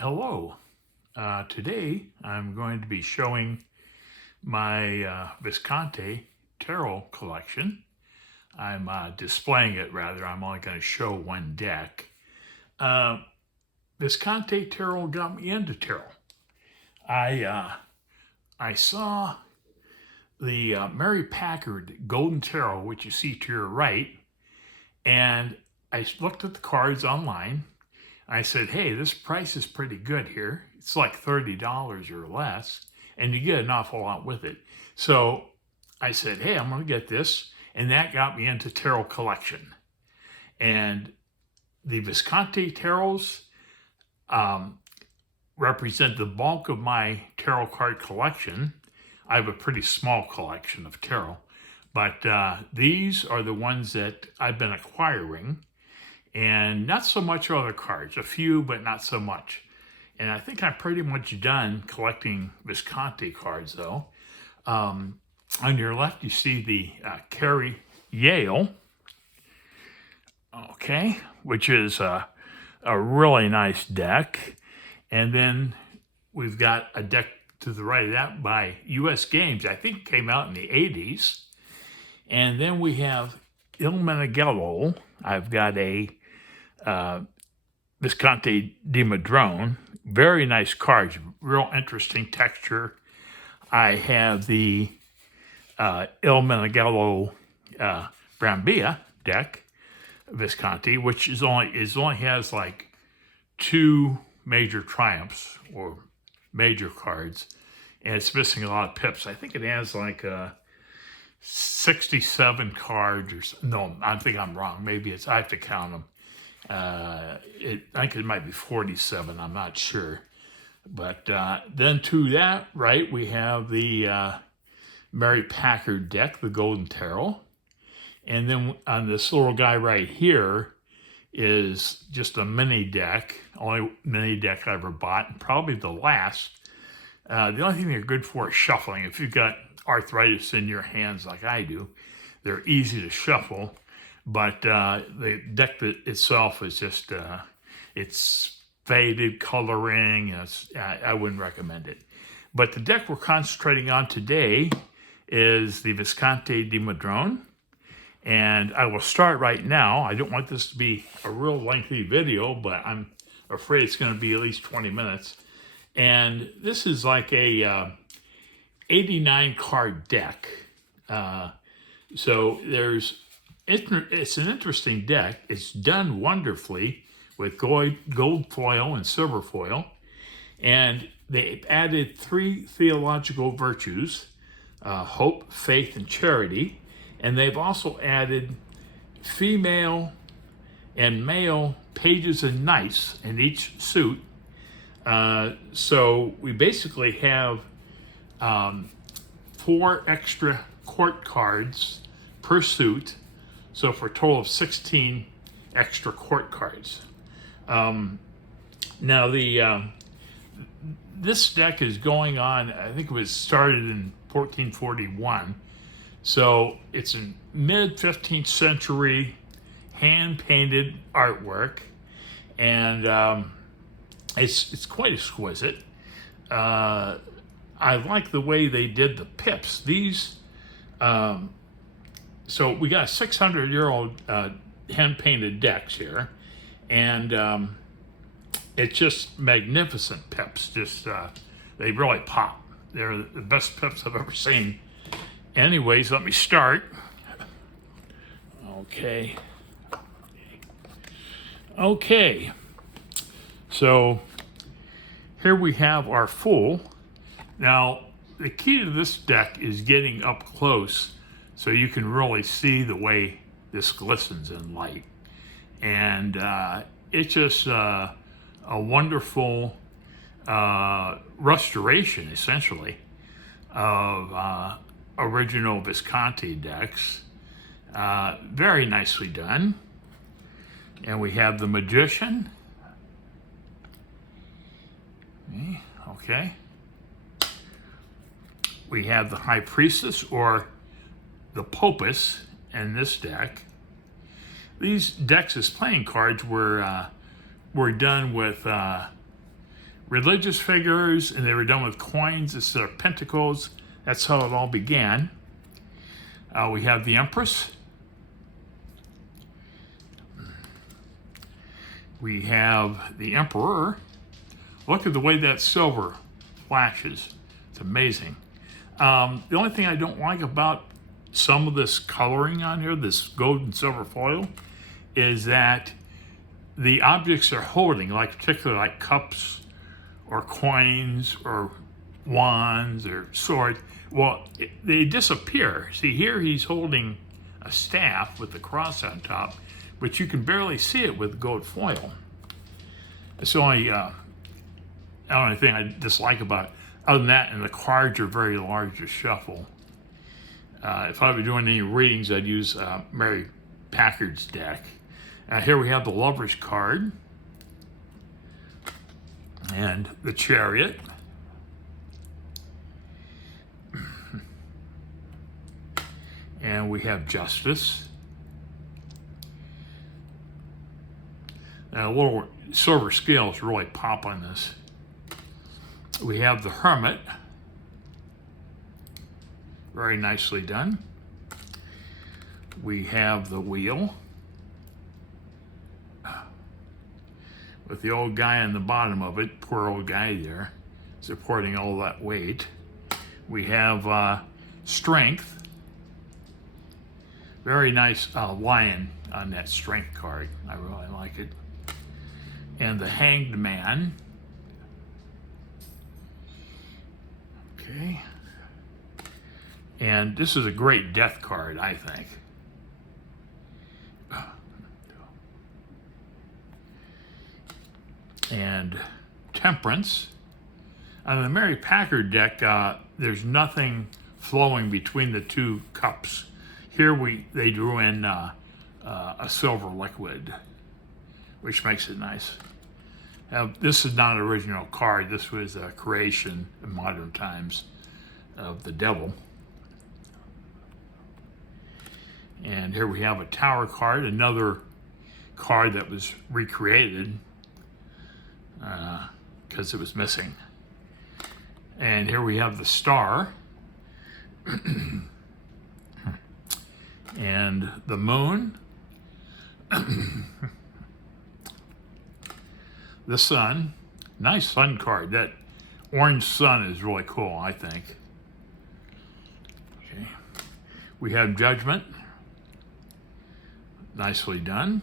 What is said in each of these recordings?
Hello. Today I'm going to be showing my Visconti Tarot collection. I'm displaying it rather. I'm only going to show one deck. Uh, Visconti Tarot got me into tarot. I saw the Mary Packard Golden Tarot, which you see to your right, and I looked at the cards online. I said, hey, this price is pretty good here. It's like $30 or less, and you get an awful lot with it. So I said, hey, I'm going to get this. And that got me into tarot collection. And the Visconti tarots represent the bulk of my tarot card collection. I have a pretty small collection of tarot, but these are the ones that I've been acquiring. And not so much other cards, a few, but not so much. And I think I'm pretty much done collecting Visconti cards, though. On your left, you see the Carrie Yale, okay, which is a really nice deck. And then we've got a deck to the right of that by U.S. Games, I think came out in the 80s. And then we have Il Meneghello. I've got a Visconti di Madrone, very nice cards, real interesting texture. I have the Il Meneghello Brambilla deck, Visconti, which only has like two major triumphs or major cards, and it's missing a lot of pips. I think it has like 67 cards or no, I think I'm wrong. Maybe I have to count them. I think it might be 47, I'm not sure. But then to that right, we have the Mary Packard deck, the Golden Tarot. And then on this little guy right here is just a mini deck, only mini deck I ever bought, and probably the last. The only thing they're good for is shuffling. If you've got arthritis in your hands like I do, they're easy to shuffle. But the deck itself is just, it's faded coloring. I wouldn't recommend it. But the deck we're concentrating on today is the Visconti di Madrone. And I will start right now. I don't want this to be a real lengthy video, but I'm afraid it's going to be at least 20 minutes. And this is like a 89 card deck. So it's an interesting deck. It's done wonderfully with gold foil and silver foil. And they added 3 theological virtues, hope, faith, and charity. And they've also added female and male pages and knights in each suit. So we basically have 4 extra court cards per suit. So for a total of 16 extra court cards. Now this deck is going on, I think it was started in 1441. So it's a mid 15th century hand-painted artwork. And it's quite exquisite. I like the way they did the pips. These, so we got 600-year-old hand-painted decks here, and it's just magnificent pips. Just they really pop. They're the best pips I've ever seen. Anyways, let me start. Okay. So here we have our full. Now, the key to this deck is getting up close so you can really see the way this glistens in light. And it's just a wonderful restoration, essentially, of original Visconti decks. Very nicely done. And we have the Magician. Okay. We have the High Priestess, or the Popus, in this deck. These decks as playing cards were done with religious figures, and they were done with coins instead of pentacles. That's how it all began. We have the Empress. We have the Emperor. Look at the way that silver flashes. It's amazing. The only thing I don't like about some of this coloring on here, this gold and silver foil, is that the objects they're holding, like particularly like cups or coins or wands or swords, well, they disappear. See, here he's holding a staff with the cross on top, but you can barely see it with gold foil. It's the only thing I dislike about it. Other than that, and the cards are very large to shuffle. If I were doing any readings, I'd use Mary Packard's deck. Here we have the Lover's card and the Chariot. And we have Justice. Now, a little silver scales really pop on this. We have the Hermit. Very nicely done. We have the Wheel, with the old guy on the bottom of it, poor old guy there, supporting all that weight. We have Strength. Very nice lion on that Strength card. I really like it. And the Hanged Man. Okay. And this is a great death card, I think. And Temperance. On the Mary Packard deck, there's nothing flowing between the two cups. Here they drew in a silver liquid, which makes it nice. This is not an original card. This was a creation in modern times of the devil. And here we have a Tower card, another card that was recreated because it was missing. And here we have the Star and the Moon, the Sun. Nice sun card. That orange sun is really cool, I think. Okay. We have Judgment. Nicely done.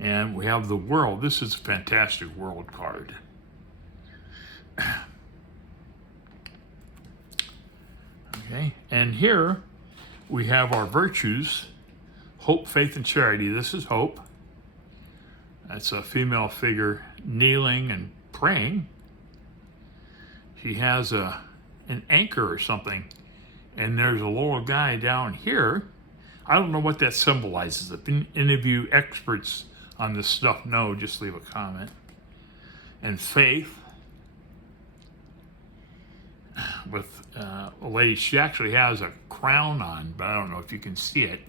And we have the World. This is a fantastic World card. Okay, and here we have our virtues: hope, faith, and charity. This is hope. That's a female figure kneeling and praying. She has an anchor or something, and there's a little guy down here. I don't know what that symbolizes. If any of you experts on this stuff know, just leave a comment. And faith, with a lady, she actually has a crown on, but I don't know if you can see it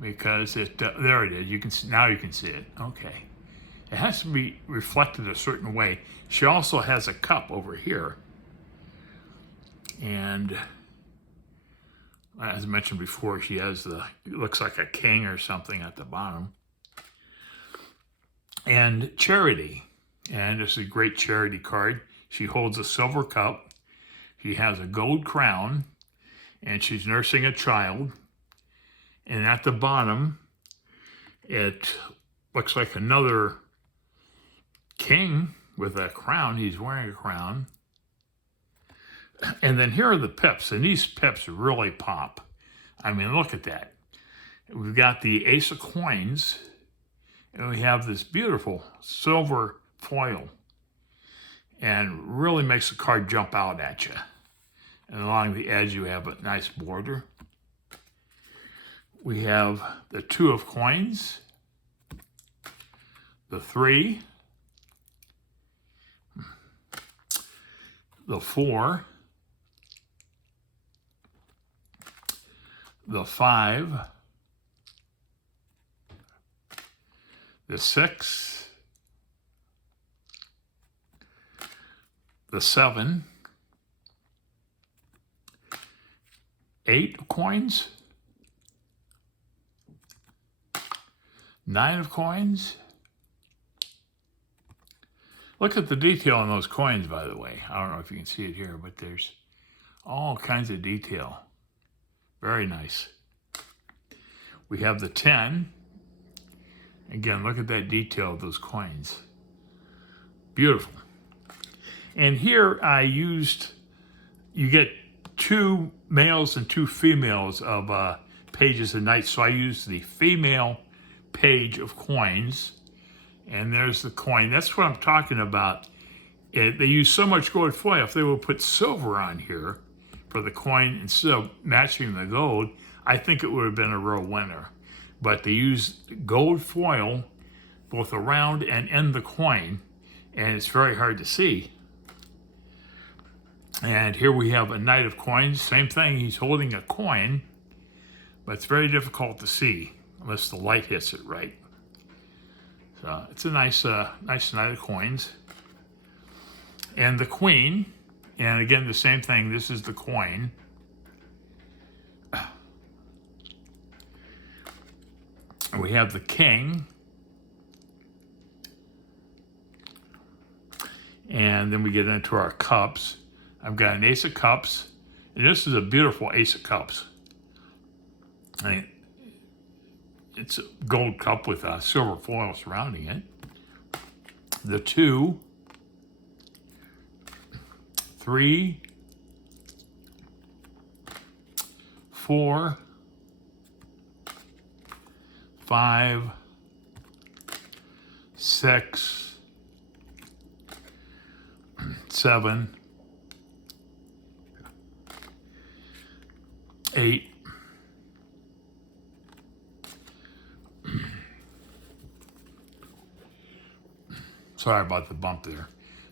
because there it is. You can now you can see it. Okay, it has to be reflected a certain way. She also has a cup over here, and as I mentioned before, she has it looks like a king or something at the bottom. And charity, and this is a great charity card. She holds a silver cup. She has a gold crown, and she's nursing a child. And at the bottom, it looks like another king with a crown. He's wearing a crown. And then here are the pips, and these pips really pop. I mean, look at that. We've got the Ace of Coins, and we have this beautiful silver foil, and really makes the card jump out at you. And along the edge, you have a nice border. We have the Two of Coins, the 3, the 4, the 5, the 6, the 7, 8 of coins, 9 of coins. Look at the detail on those coins, by the way. I don't know if you can see it here, but there's all kinds of detail. Very nice. We have the 10. Again, look at that detail of those coins. Beautiful. And here I used, you get 2 males and 2 females of pages of knights. So I used the female page of coins. And there's the coin. That's what I'm talking about. They use so much gold foil. If they would put silver on here for the coin instead of matching the gold, I think it would have been a real winner. But they use gold foil both around and in the coin, and it's very hard to see. And here we have a knight of coins. Same thing, he's holding a coin, but it's very difficult to see unless the light hits it right. So it's a nice knight of coins. And the queen, and again, the same thing, this is the coin. We have the king. And then we get into our cups. I've got an ace of cups, and this is a beautiful ace of cups. It's a gold cup with a silver foil surrounding it. The 2, 3, 4, 5, 6, 7, 8,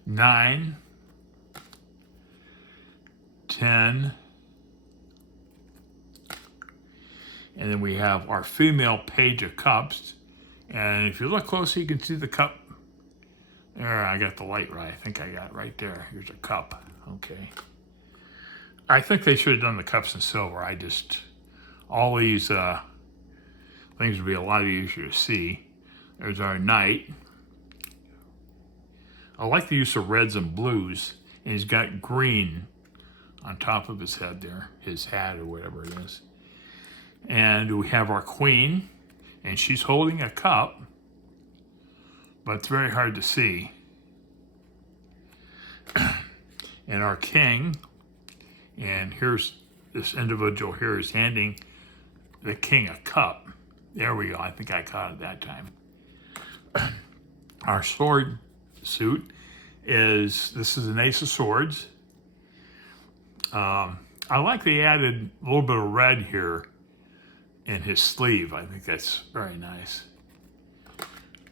9, 10, and then we have our female page of cups. And if you look closely, you can see the cup. There, I got the light right. I think I got it right there. Here's a cup. Okay. I think they should have done the cups in silver. All these things would be a lot easier to see. There's our knight. I like the use of reds and blues, and he's got green on top of his head there, his hat or whatever it is. And we have our queen, and she's holding a cup, but it's very hard to see. And our king, and here's this individual here is handing the king a cup. There we go, I think I caught it that time. Our sword suit this is an ace of swords. I like they added a little bit of red here in his sleeve. I think that's very nice.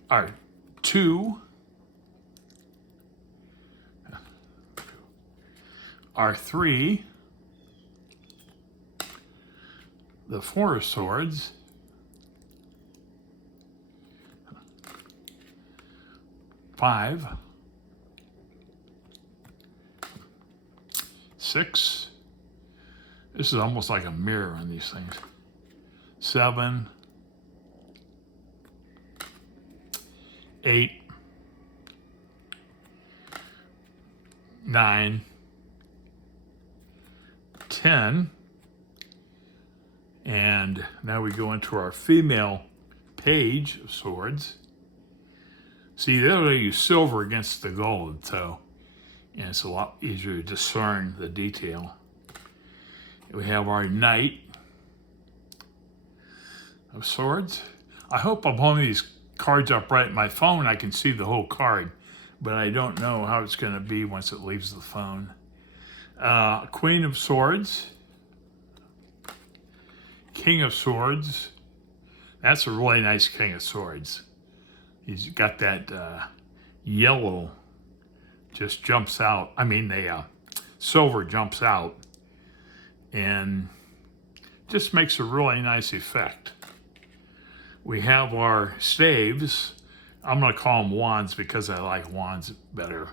Our 2, our 3, the 4 of swords, 5, 6. This is almost like a mirror on these things. 7, 8, 9, 10, and now we go into our female page of swords. See, they use silver against the gold, so it's a lot easier to discern the detail. We have our knight of swords. I hope I'm holding these cards up right. My phone, I can see the whole card, but I don't know how it's going to be once it leaves the phone. Queen of swords. King of swords. That's a really nice king of swords. He's got that yellow just jumps out. I mean, the silver jumps out and just makes a really nice effect. We have our staves. I'm going to call them wands because I like wands better.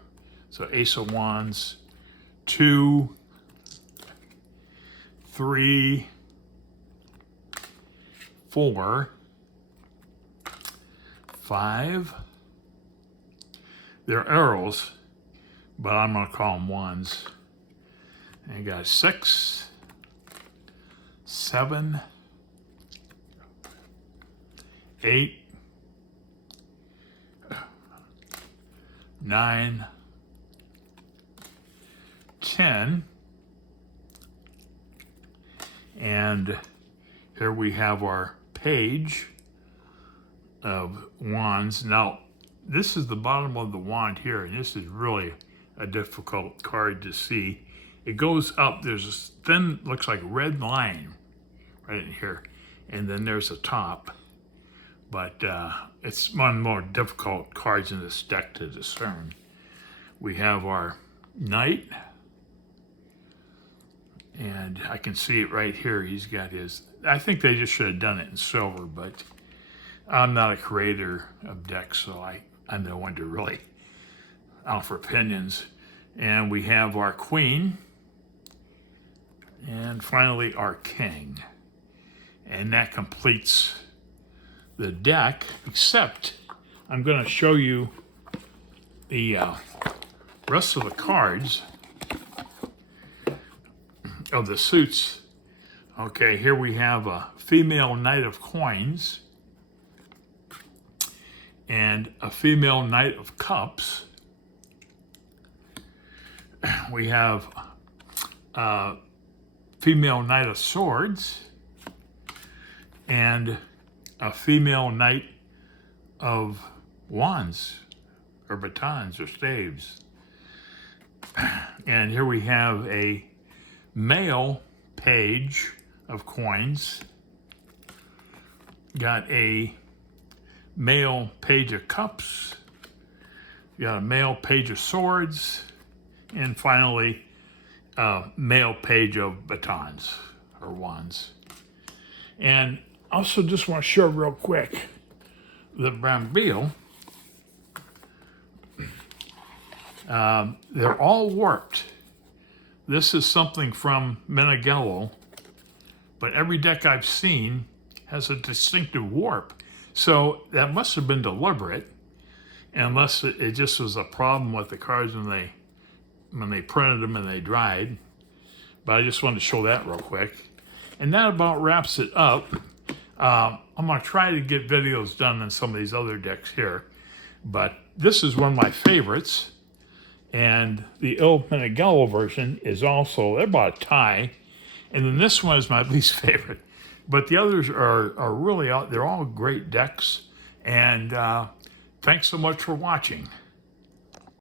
So Ace of Wands, 2, 3, 4, 5. They're arrows, but I'm going to call them wands. And you got 6, 7, 8, 9, 10, and here we have our page of wands. Now, this is the bottom of the wand here, and this is really a difficult card to see. It goes up, there's a thin, looks like red line right in here, and then there's a top. But it's one of the more difficult cards in this deck to discern. We have our knight, and I can see it right here. He's got his, I think they just should have done it in silver, but I'm not a creator of decks, so I'm no one to really offer opinions. And we have our queen, and finally our king. And that completes the deck, except I'm going to show you the rest of the cards of the suits. Okay, here we have a female knight of coins and a female knight of cups. We have a female knight of swords and a female knight of wands or batons or staves. And here we have a male page of coins, got a male page of cups, got a male page of swords, and finally a male page of batons or wands. And also just want to show real quick the Brambil. They're all warped. This is something from Menegello, but every deck I've seen has a distinctive warp. So that must have been deliberate, unless it just was a problem with the cards when they printed them and they dried. But I just wanted to show that real quick. And that about wraps it up. I'm going to try to get videos done on some of these other decks here, but this is one of my favorites. And the Il Menegello version is also, they're about a tie. And then this one is my least favorite. But the others are really, they're all great decks. And thanks so much for watching.